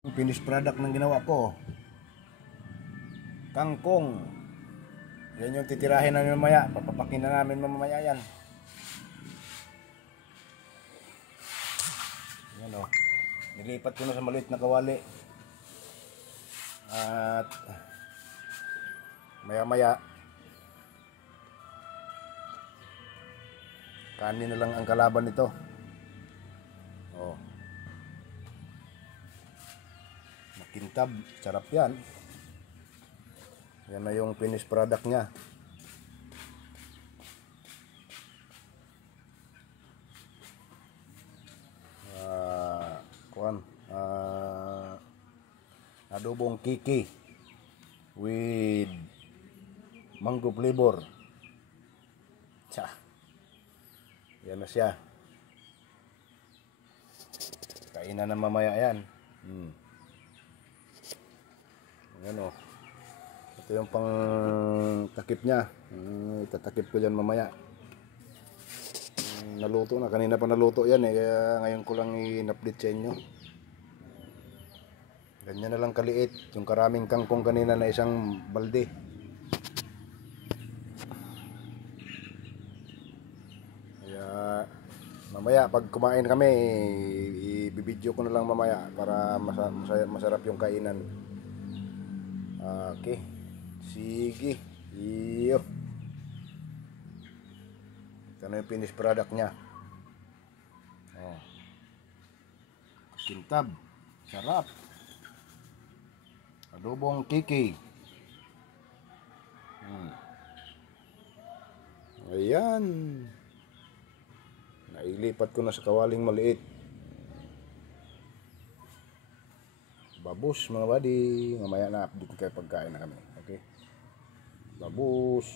Finished product ng ginawa ko, kangkong. Yan yung titirahin namin mamaya. Papapakin na namin mamaya yan. Yan o. Nilipat ko na sa maliit na kawali. At maya maya kanin na lang ang kalaban nito. Oh. Makintab, sarap yan. Yan na yung finished product niya. Adobong kiki with mango flavor. Yan na siya. Kainan na mamaya yan. Yan o. Ito yung pang takip niya. Itatakip ko dyan mamaya. Naluto na. Kanina pa naluto yan eh. Kaya ngayon ko lang i-update sa inyo. Ganyan na lang kaliit. Yung karaming kangkong kanina na isang balde. Kaya mamaya pag kumain kami, i-video ko na lang mamaya para masarap yung kainan. Okay. Sige. Iyo. Ito na yung finished product nya. Oh. Kintab. Sarap. Adobong kiki. Ayan. Nailipat ko na sa kawaling maliit. Babus mga buddy. Mamaya na update kayo pagkain na kami. Okay. Babus.